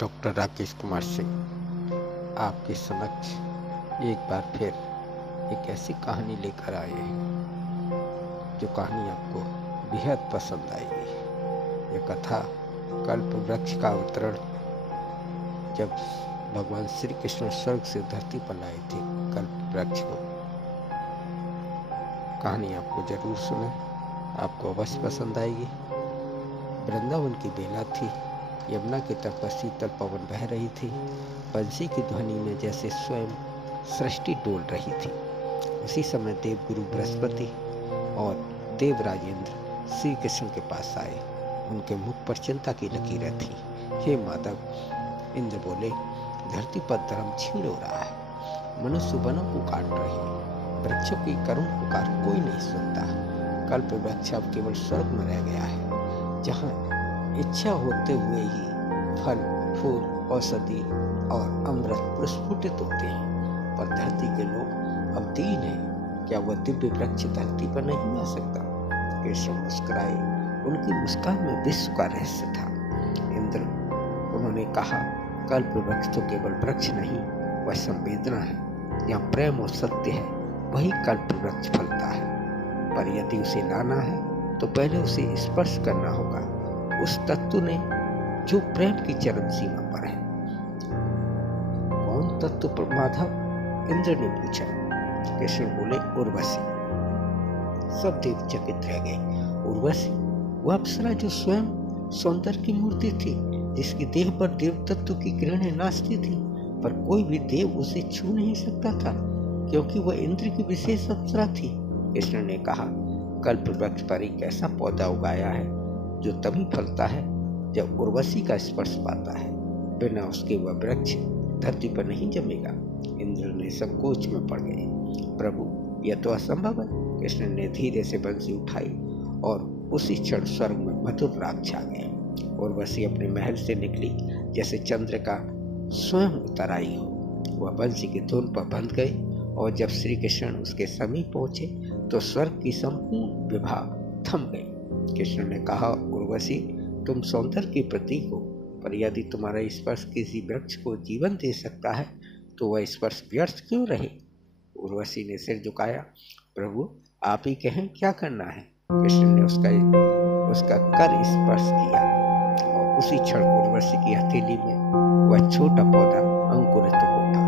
Doctor Rakesh Kumar Singh आपके समक्ष एक बार फिर एक ऐसी कहानी लेकर आए हैं जो कहानी आपको बेहद पसंद आएगी। यह कथा कल्प वृक्ष का अवतरण जब भगवान श्री कृष्ण स्वर्ग से धरती पर लाए थे कल्प वृक्ष को। कहानी आपको जरूर सुने, आपको अवश्य पसंद आएगी। वृंदावन की बेला थी। यमुना के तट पर शीतल पवन बह रही थी। बंसी की ध्वनि में जैसे स्वयं सृष्टि डोल रही थी। उसी समय देवगुरु बृहस्पति और देव राजेंद्र श्री कृष्ण के पास आए। उनके मुख पर चिंता की लकीरें थी। हे माधव, इंद्र बोले, धरती पर धर्म छीन हो रहा है। मनुष्य वनों को काट रहे हैं। वृक्षों की करुण पुकार कोई नहीं सुनता। कल्प वृक्ष अब केवल स्वर्ग में रह गया है, जहाँ इच्छा होते हुए ही फल, फूल, औषधि और अमृत प्रस्फुटित होते हैं। पर धरती के लोग अब दीन हैं। क्या वह दिव्य वृक्ष धरती पर नहीं आ सकता? कृष्ण मुस्कुराए। उनकी मुस्कान में विश्व का रहस्य था। इंद्र, उन्होंने कहा, कल्प वृक्ष तो केवल वृक्ष नहीं, वह संवेदना है। यहाँ प्रेम और सत्य है, वही कल्प वृक्ष फलता है। पर यदि उसे लाना है तो पहले उसे स्पर्श करना होगा, उस तत्व ने जो प्रेम की चरम सीमा पर है। कौन तत्व पर माधव? इंद्र ने पूछा। कृष्ण बोले, उर्वशी। सब देव चकित रह गए। उर्वशी, वह अप्सरा जो स्वयं सौंदर्य की मूर्ति थी, जिसकी देह पर देव तत्व की किरणें नाचती थी, पर कोई भी देव उसे छू नहीं सकता था, क्योंकि वह इंद्र की विशेष अप्सरा थी। कृष्ण ने कहा, कल्प वृक्ष पर एक ऐसा पौधा उगाया है जो तभी फलता है जब उर्वशी का स्पर्श पाता है। बिना उसके वह वृक्ष धरती पर नहीं जमेगा। इंद्र ने संकोच में पड़ गए। प्रभु, यह तो असंभव है। कृष्ण ने धीरे से बंसी उठाई और उसी क्षण स्वर्ग में मधुर राग छा गए। उर्वशी अपने महल से निकली जैसे चंद्रिका स्वयं उतर आई हो। वह बंसी की धुन पर बंध गई और जब श्री कृष्ण उसके समीप पहुंचे तो स्वर्ग की संपूर्ण विभा थम गई। कृष्ण ने कहा, उर्वशी, तुम सौंदर्य के प्रतीक हो, पर यदि तुम्हारा स्पर्श किसी वृक्ष को जीवन दे सकता है तो वह स्पर्श व्यर्थ क्यों रहे? उर्वशी ने सिर झुकाया। प्रभु, आप ही कहें क्या करना है। कृष्ण ने उसका कर स्पर्श किया और उसी क्षण उर्वशी की हथेली में वह छोटा पौधा अंकुरित हो उठा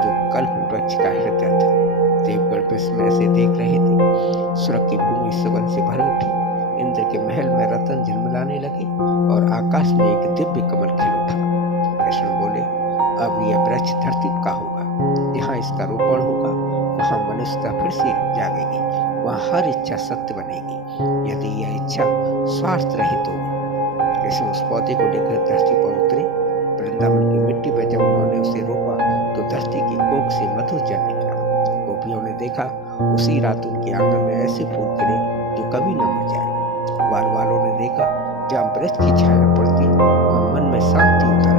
जो कल्प वृक्ष का हृदय था। देवगण विस्मय से देख रहे थे। स्वर्ग की भूमि सुगंध से भर उठी। इंद्र के महल में रतन झिलमिलाने लगे और आकाश में एक दिव्य कमल खिल उठा। कृष्ण बोले, अब यह वृक्ष धरती का होगा। जहाँ इसका रोपण होगा वहाँ मनुष्यता फिर से जागेगी। वहाँ हर इच्छा सत्य बनेगी, यदि यह इच्छा स्वार्थ रहित होगी। कृष्ण उस पौधे को लेकर धरती पर उतरे। वृंदावन की मिट्टी पर जब उन्होंने उसे रोपा तो धरती की कोख से मधुर जल निकला। गोपियों ने देखा, उसी रात उनके आंगन में ऐसे फूल खिले जो कभी न मर जाए। बाल वालों ने देखा, जहाँ वृक्ष की छाया पड़ती वहाँ मन में शांति उतर